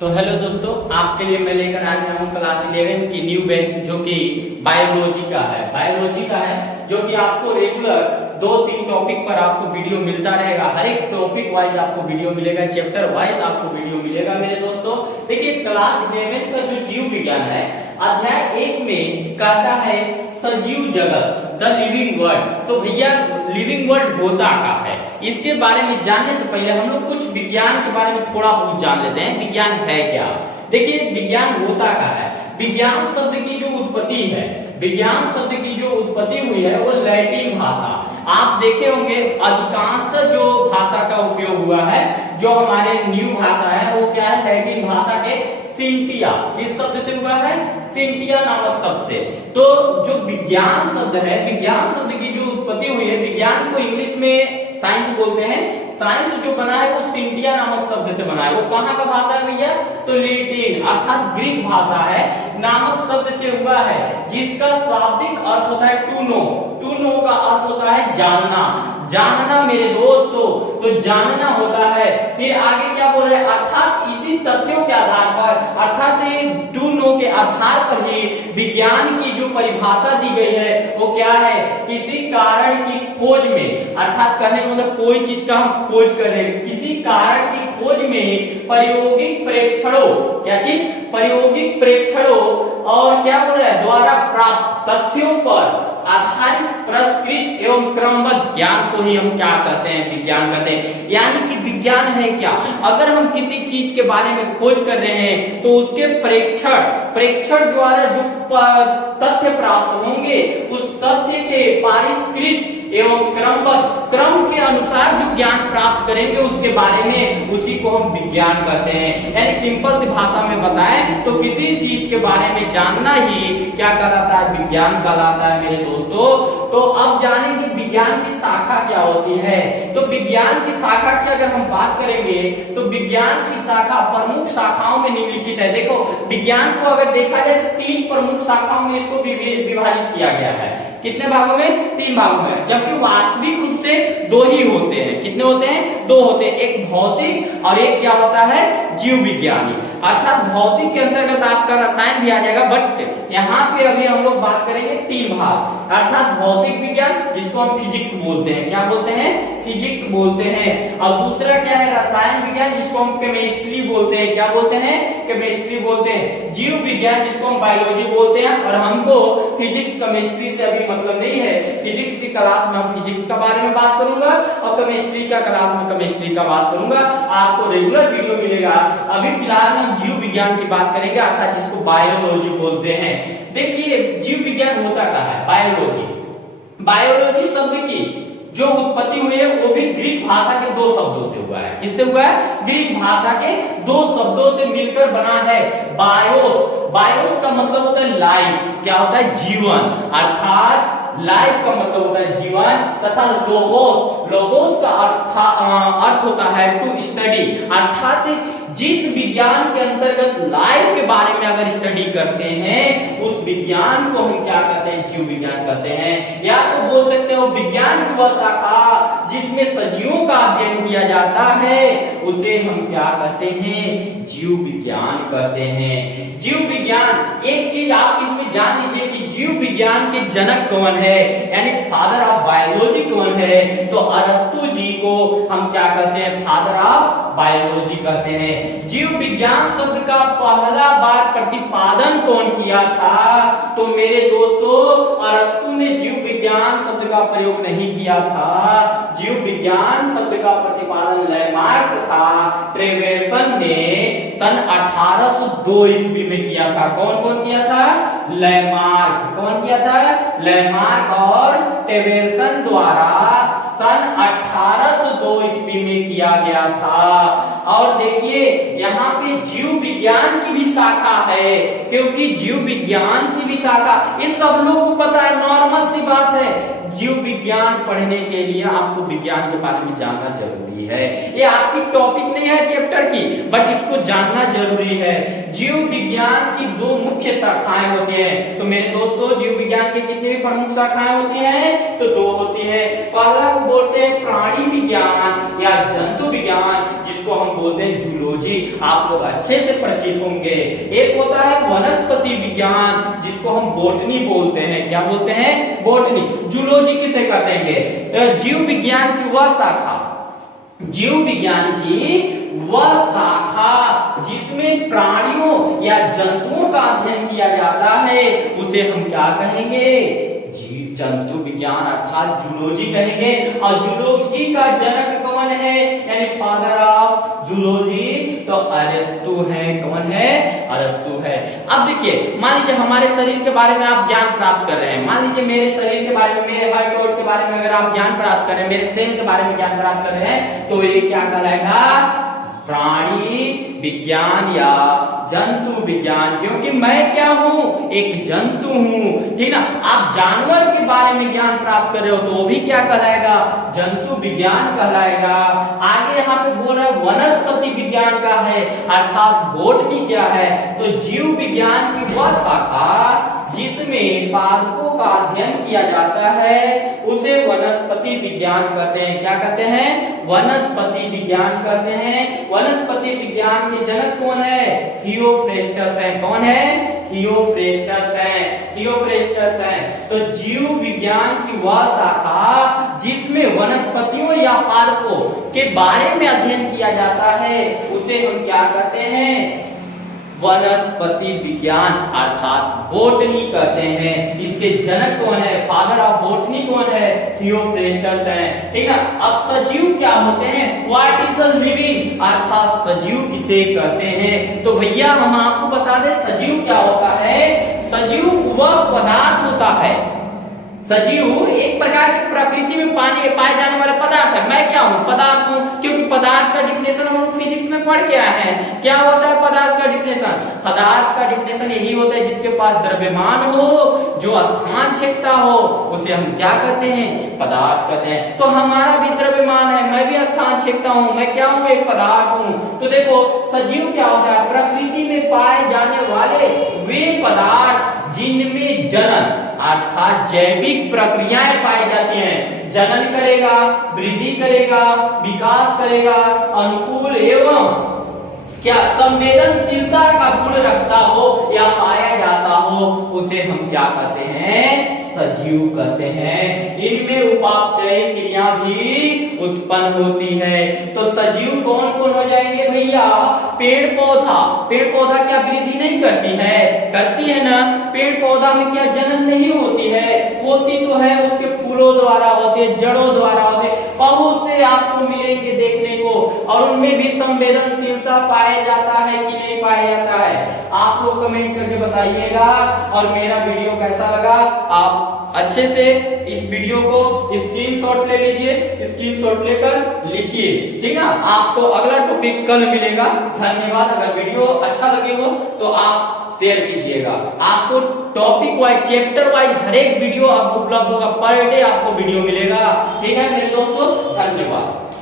तो हेलो दोस्तों, आपके लिए मैं लेकर आ गया हूँ क्लास 11 की न्यू बैच जो कि बायोलॉजी का है जो कि आपको रेगुलर 2-3 टॉपिक पर आपको वीडियो मिलता रहेगा। हर एक टॉपिक वाइज आपको वीडियो मिलेगा, चैप्टर वाइज आपको वीडियो मिलेगा मेरे दोस्तों। देखिए क्लास 11 का जो जीव विज्ञान है, अध्याय 1 में कहता है सजीव जगत, द लिविंग वर्ल्ड। तो भैया लिविंग वर्ल्ड होता क्या है, इसके बारे में जानने से पहले हम लोग कुछ विज्ञान के बारे में थोड़ा बहुत जान लेते हैं। विज्ञान है क्या? देखिए विज्ञान होता क्या है। विज्ञान शब्द की जो उत्पत्ति है, विज्ञान शब्द की जो उत्पत्ति हुई है वो लैटिन भाषा, आप देखे होंगे अधिकांशतः जो भाषा का उपयोग हुआ है, जो हमारे न्यू भाषा है वो क्या है, लैटिन भाषा के सिंटिया, किस शब्द से हुआ है, सिंटिया नामक शब्द से। तो जो विज्ञान शब्द है, विज्ञान शब्द की जो उत्पत्ति हुई है, विज्ञान को इंग्लिश में साइंस बोलते हैं। साइंस जो बना है वो सिंटिया नामक शब्द से बना है। वो कहाँ का भाषा है भैया? तो लैटिन अर्थात ग्रीक भाषा है नामक शब्द से हुआ है, जिसका शाब्दिक अर्थ होता है टू नो। टू नो का अर्थ होता है जानना, जानना मेरे दोस्तों, तो जानना होता है। फिर आगे क्या बोल रहे हैं, अर्थात इसी तथ्यों के आधार पर, अर्थात टू नो के आधार पर ही विज्ञान की जो परिभाषा दी गई है वो क्या है, किसी कारण की खोज में, अर्थात कहने का मतलब कोई चीज का हम खोज कर रहे हैं, किसी कारण की खोज में प्रायोगिक प्रेक्षणों, क्या चीज, प्रायोगिक प्रेक्षणों और क्या बोल रहे हैं, द्वारा प्राप्त तथ्यों पर आधारित पुरस्कृत एवं क्रमबद्ध ज्ञान को ही हम क्या कहते हैं, विज्ञान कहते हैं। यानी कि विज्ञान है क्या, अगर हम किसी चीज के बारे में खोज कर रहे हैं तो उसके प्रेक्षण द्वारा जो तथ्य प्राप्त होंगे, उस तथ्य के परिष्कृत एवं क्रमबद्ध, क्रम के अनुसार जो ज्ञान प्राप्त करेंगे उसके बारे में, उसी को हम विज्ञान कहते हैं। यानी सिंपल सी भाषा में बताएं तो किसी चीज के बारे में जानना ही क्या कहलाता है, विज्ञान कहलाता है मेरे दोस्तों। तो अब जानेंगे विज्ञान की शाखा क्या होती है। तो विज्ञान की शाखा की अगर हम बात करेंगे तो विज्ञान की शाखा प्रमुख शाखाओं में निम्नलिखित है। देखो विज्ञान को अगर देखा जाए तो 3 प्रमुख शाखाओं में इसको विभाजित किया गया है। कितने भागों में? 3 भागों में, जबकि वास्तविक रूप से 2 ही होते हैं। कितने होते हैं? 2 होते हैं, एक भौतिक और एक क्या होता है, जीव विज्ञानी। अर्थात भौतिक के अंतर्गत आपका रसायन भी आ जाएगा, बट यहाँ पे अभी हम लोग बात करेंगे 3 भाग, अर्थात भौतिक विज्ञान जिसको हम फिजिक्स बोलते हैं, क्या बोलते हैं, फिजिक्स बोलते हैं। और दूसरा क्या है, रसायन विज्ञान जिसको हम केमिस्ट्री बोलते हैं, क्या बोलते हैं, केमिस्ट्री बोलते हैं। जीव विज्ञान जिसको हम बायोलॉजी बोलते हैं। और हमको फिजिक्स केमिस्ट्री से अभी मतलब नहीं है, फिजिक्स की क्लास में हम फिजिक्स के बारे में बात करूंगा और केमिस्ट्री का क्लास में केमिस्ट्री का बात करूंगा, आपको रेगुलर वीडियो मिलेगा। अभी फिलहाल हम जीव विज्ञान की बात करेंगे, अर्थात जिसको बायोलॉजी बोलते हैं। देखिए जीव विज्ञान होता क्या है, बायोलॉजी शब्द की जो उत्पत्ति हुई है वो भी ग्रीक भाषा के 2 शब्दों से हुआ है। किससे हुआ है? ग्रीक भाषा के 2 शब्दों से मिलकर बना है। बायोस का मतलब होता है लाइफ, क्या होता है, जीवन, अर्थात लाइफ का मतलब होता है जीवन, तथा लोगोस का अर्थ होता है टू स्टडी, अर्थात जिस विज्ञान के अंतर्गत लाइफ के बारे में अगर स्टडी करते हैं उस विज्ञान को हम क्या कहते हैं, जीव विज्ञान कहते हैं। या तो बोल सकते हो विज्ञान की वह शाखा जिसमें सजीवों का अध्ययन किया जाता है उसे हम क्या कहते हैं, जीव विज्ञान कहते हैं। जीव विज्ञान, एक चीज आप इसमें जान लीजिए कि जीव विज्ञान के जनक कौन है, यानी फादर ऑफ बायोलॉजी कौन है, तो अरस्तु जी को हम क्या कहते हैं, फादर ऑफ बायोलॉजी कहते हैं। जीव विज्ञान शब्द का पहला बार प्रतिपादन कौन किया था, तो मेरे दोस्तों अरस्तु ने जीव विज्ञान शब्द का प्रयोग नहीं किया था। जीव विज्ञान शब्द का प्रतिपादन लैमार्क तथा ट्रेवेसन ने सन 1802 ईस्वी में किया था। कौन कौन किया था? लैमार्क। कौन किया था? लैमार्क और ट्रेवेसन द्वारा सन 1802 ईस्वी में किया गया था। और देखिए यहाँ पे जीव विज्ञान की भी शाखा है, क्योंकि जीव विज्ञान की भी शाखा, ये सब लोग को पता है, नॉर्मल सी बात है। जीव विज्ञान पढ़ने के लिए आपको विज्ञान के बारे में जानना जरूरी है। ये आपकी टॉपिक नहीं है चैप्टर की, बट इसको जानना जरूरी है। जीव विज्ञान की 2 मुख्य शाखाएं होती हैं। तो मेरे दोस्तों जीव विज्ञान के कितनी प्रमुख शाखाएं होती हैं, तो 2 होती है। पहला को बोलते हैं प्राणी विज्ञान या जंतु विज्ञान, जिसको हम बोलते हैं जूलॉजी। आप लोग अच्छे से परिचित होंगे। एक होता है वनस्पति विज्ञान, जिसको हम बॉटनी बोलते हैं। क्या बोलते हैं? बॉटनी। जूलॉजी किसे कहते हैं? जीव विज्ञान की वह शाखा, जीव विज्ञान की वह शाखा जिसमें प्राणियों या जंतुओं का अध्ययन किया जाता है, उसे हम क्या कहेंगे? जीव जंतु विज्ञान अर्थात जूलॉजी कहेंगे। और जूलॉजी का जनक कौन है, यानी फादर ऑफ जूलॉजी? तो अरस्तु है। कौन है? अरस्तु है। अब देखिए, मान लीजिए हमारे शरीर के बारे में आप ज्ञान प्राप्त कर रहे हैं। मान लीजिए मेरे शरीर के बारे में, मेरे हार्ट के बारे में अगर आप ज्ञान प्राप्त कर रहे हैं, मेरे सेल के बारे में ज्ञान प्राप्त कर रहे हैं, तो ये क्या कहलाएगा? प्राणी विज्ञान या जंतु विज्ञान। क्योंकि मैं क्या हूं? एक जंतु हूं, ठीक ना। आप जानवर के बारे में ज्ञान प्राप्त कर रहे हो तो वो भी क्या कहलाएगा? जंतु विज्ञान कहलाएगा। आगे यहाँ पे बोल रहा है वनस्पति विज्ञान का है, अर्थात बॉटनी क्या है? तो जीव विज्ञान की वह शाखा जिसमें पादपों का अध्ययन किया जाता है, उसे वनस्पति विज्ञान कहते हैं। क्या कहते हैं? वनस्पति विज्ञान कहते हैं। वनस्पति विज्ञान के जनक कौन है? थियोफ्रेस्टस है। कौन है? थियोफ्रेस्टस है। थियोफ्रेस्टस है। तो जीव विज्ञान की वह शाखा जिसमें वनस्पतियों या पादपों के बारे में अध्ययन किया जाता है, उसे हम क्या कहते हैं? वनस्पति विज्ञान अर्थात बॉटनी कहते हैं। इसके जनक कौन है? फादर ऑफ बॉटनी कौन है? थियोफ्रेस्टस है, ठीक है। अब सजीव क्या होते हैं? व्हाट इज द लिविंग, अर्थात सजीव किसे कहते हैं? तो भैया हम आपको बता दें सजीव क्या होता है। सजीव वह पदार्थ होता है, सजीव एक प्रकार की प्रकृति में पानी पाए जाने वाला पदार्थ है। मैं क्या हूं? पदार्थ हूं, क्योंकि पदार्थ का डिफिनेशन हम लोग फिजिक्स में पढ़ के आए हैं। क्या होता है पदार्थ का डिफिनेशन? पदार्थ का डिफिनेशन यही होता है जिसके पास द्रव्यमान हो, जो स्थान छेदता हो, उसे हम क्या कहते हैं? पदार्थ कहते हैं। तो हमारा भी द्रव्यमान है, मैं भी स्थान छेदता हूं, मैं क्या हूं? एक पदार्थ हूं। तो देखो सजीव क्या होता है? प्रकृति में पाए जाने वाले वे पदार्थ जिनमें जनन अर्थात जैविक प्रक्रियाएं पाई जाती हैं। जनन करेगा, वृद्धि करेगा, विकास करेगा, अनुकूल एवं क्या संवेदनशीलता का गुण रखता हो या पाया जाता हो, उसे हम क्या कहते हैं? सजीव कहते हैं। इनमें उपापचय क्रिया भी उत्पन्न होती है। तो सजीव कौन कौन हो जाएंगे भैया? पेड़ पौधा। पेड़ पौधा क्या वृद्धि नहीं करती है? करती है ना। पेड़ पौधा में क्या जनन नहीं होती है? होती तो है, उसके फूलों द्वारा होते, जड़ों द्वारा होते, बहुत से आपको मिलेंगे देखने को। और उनमें भी संवेदनशीलता पाया जाता है कि नहीं पाया जाता है? आप लोग कमेंट करके बताइएगा। और मेरा वीडियो कैसा लगा आप अच्छे से इस वीडियो को स्क्रीनशॉट ले लीजिए, स्क्रीनशॉट लेकर लिखिए, ठीक है। आपको अगला टॉपिक कल मिलेगा। धन्यवाद। अगर वीडियो अच्छा लगे हो तो आप शेयर कीजिएगा। आपको टॉपिक वाइज, चैप्टर वाइज हर एक वीडियो आपको उपलब्ध होगा। पर डे आपको वीडियो मिलेगा, ठीक है मेरे दोस्तों। धन्यवाद।